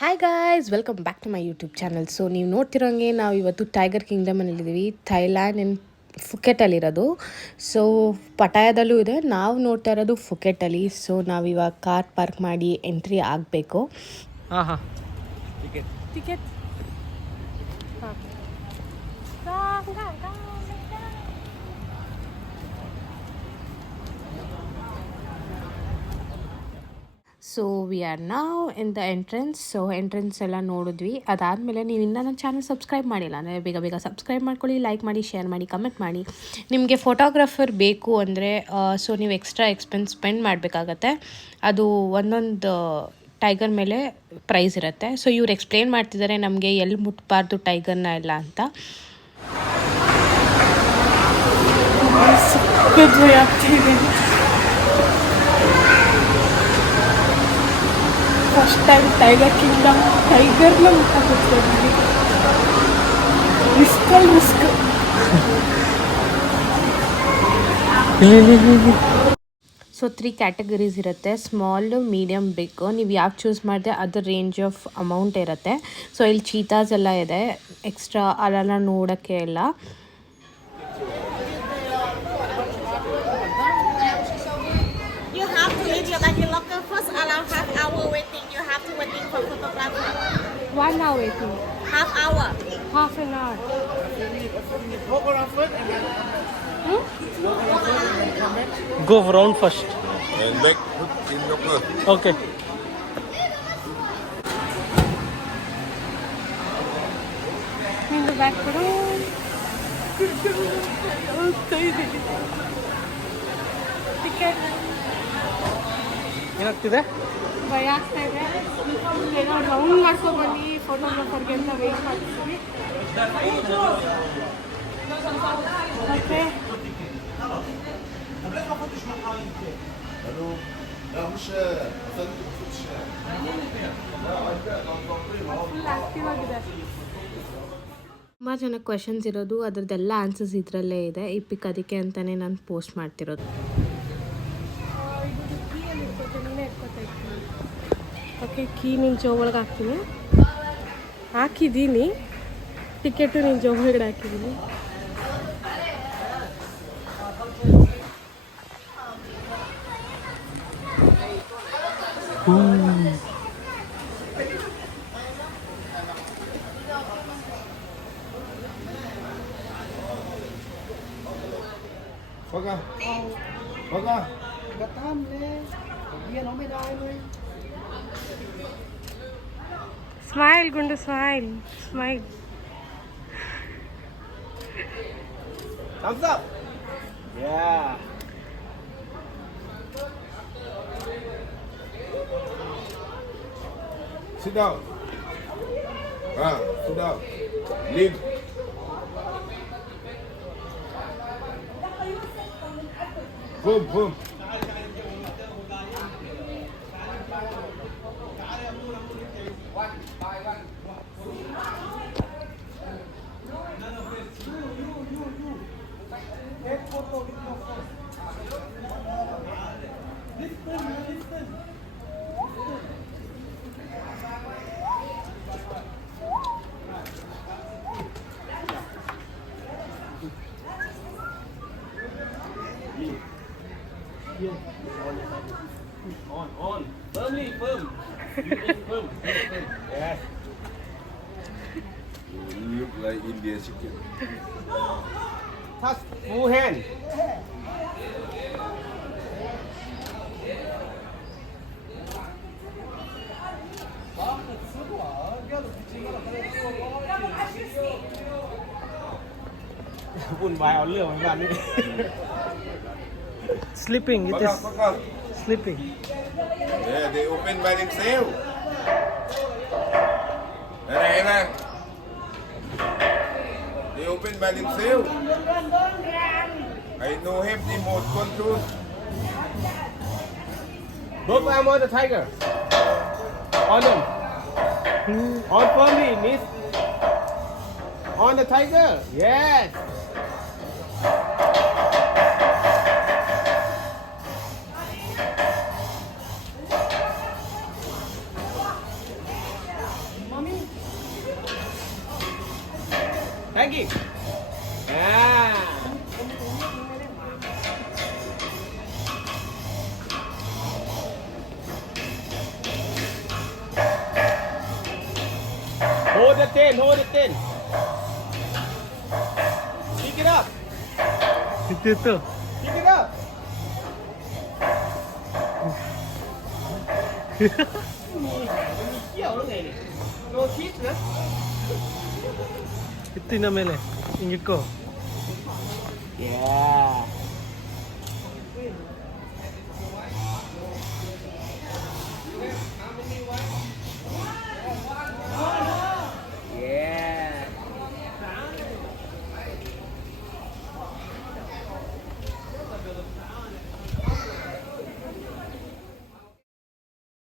Hi guys, welcome back to my YouTube channel. So ನೀವು ನೋಡ್ತಿರೋಂಗೆ ನಾವು ಇವತ್ತು ಟೈಗರ್ ಕಿಂಗ್ಡಮಲ್ಲಿದ್ದೀವಿ. ಥೈಲ್ಯಾಂಡ್ ಆ್ಯಂಡ್ ಫುಕೆಟಲ್ಲಿರೋದು. ಸೊ ಪಟಾಯದಲ್ಲೂ ಇದೆ, ನಾವು ನೋಡ್ತಾ ಇರೋದು ಫುಕೆಟಲ್ಲಿ. ಸೊ ನಾವಿವಾಗ ಕಾರ್ ಪಾರ್ಕ್ ಮಾಡಿ ಎಂಟ್ರಿ ಆಗಬೇಕು. ಹಾಂ ಹಾಂ ticket ticket so we are ನಾವ್ in the entrance. So entrance ಎಲ್ಲ ನೋಡಿದ್ವಿ. ಅದಾದಮೇಲೆ ನೀವು ಇನ್ನೂ ನನ್ನ ಚಾನಲ್ ಸಬ್ಸ್ಕ್ರೈಬ್ ಮಾಡಿಲ್ಲ ಅಂದರೆ ಬೇಗ ಬೇಗ ಸಬ್ಸ್ಕ್ರೈಬ್ ಮಾಡ್ಕೊಳ್ಳಿ, ಲೈಕ್ ಮಾಡಿ, ಶೇರ್ ಮಾಡಿ, ಕಮೆಂಟ್ ಮಾಡಿ. ನಿಮಗೆ ಫೋಟೋಗ್ರಾಫರ್ ಬೇಕು ಅಂದರೆ ಸೊ ನೀವು ಎಕ್ಸ್ಟ್ರಾ ಎಕ್ಸ್ಪೆನ್ಸ್ ಸ್ಪೆಂಡ್ ಮಾಡಬೇಕಾಗತ್ತೆ. ಅದು ಒಂದೊಂದು ಟೈಗರ್ ಮೇಲೆ ಪ್ರೈಸ್ ಇರುತ್ತೆ. ಸೊ ಇವ್ರು ಎಕ್ಸ್ಪ್ಲೇನ್ ಮಾಡ್ತಿದ್ದಾರೆ ನಮಗೆ ಎಲ್ಲಿ ಮುಟ್ಬಾರ್ದು ಟೈಗರ್ನ ಎಲ್ಲ ಅಂತ. ಫಸ್ಟ್ ಟೈಮ್ ಟೈಗರ್ ಕಿಂಗ್ಡಮ್ ಟೈಗರ್ನ ಮುಟ್ಟಾಕಿರ್ತೀವಿ. ರಿಸ್ಕ್ ಸೊ 3 ಕ್ಯಾಟಗರೀಸ್ ಇರುತ್ತೆ: ಸ್ಮಾಲ್, ಮೀಡಿಯಮ್, ಬಿಗ್. ನೀವು ಯಾವ ಚೂಸ್ ಮಾಡಿದೆ ಅದರ ರೇಂಜ್ ಆಫ್ ಅಮೌಂಟ್ ಇರುತ್ತೆ. ಸೊ ಇಲ್ಲಿ ಚೀತಾಸ್ ಎಲ್ಲ ಇದೆ, ಎಕ್ಸ್ಟ್ರಾ ಅಲ್ಲೆಲ್ಲ ನೋಡೋಕ್ಕೆ ಎಲ್ಲ. You have to leave your lucky locker first. Allow half hour waiting. You have to waiting for photographer. 1 hour waiting. Half hour. Half an hour. Go round first And back put in your purse. Okay. In the back room. Ticket ಏನಾಗ್ತಿದೆ? ಭಯ ಆಗ್ತಾ ಇದೆ. ಏನೋ round ಮಾಡ್ಕೊಬನ್ನಿ ಫೋಟೋಗ್ರಾಫರ್ಗೆ ಅಂತ weight ಮಾಡ್ತೀವಿ. ಮತ್ತೆ full active ಆಗಿದೆ. ತುಂಬ ಜನ ಕ್ವೆಶನ್ಸ್ ಇರೋದು, ಅದ್ರದ್ದೆಲ್ಲ ಆನ್ಸರ್ಸ್ ಇದರಲ್ಲೇ ಇದೆ. ಈ ಪಿಕ್ ಅದಕ್ಕೆ ಅಂತಲೇ ನಾನು ಪೋಸ್ಟ್ ಮಾಡ್ತಿರೋದು. ಓಕೆ, ಕೀ ನಿನ್ನ ಜೋಬೊಳಗೆ ಹಾಕ್ತೀನಿ. ಹಾಕಿದ್ದೀನಿ. ಟಿಕೆಟು ನಿನ್ನ ಜೋಬೊಳಗಡೆ ಹಾಕಿದ್ದೀನಿ. Baga. ಸ್ಮೈಲ್ ಗುಂಡು, smile smile. Thumbs up. Yeah. Sit down. Sit down. Leave. Boom. On. Firmly, firm. Firm. Yes. You look like India chicken. Touch full hand. Buồn bài áo lửa mấy bạn đi. Sleeping, it is Baga. sleeping. Yeah, they open by themselves. Này. They open by themselves. I no have remote control. Look, I'm on the tiger. On them. On firmly, miss. On the tiger. Yes. Thank you. Yeah. Hold the tin, hold the tin. Pick it up, Itu. pick it up. Kiểu nó này này. No cheese nữa. Itu na mele. Inggit ko. Yeah.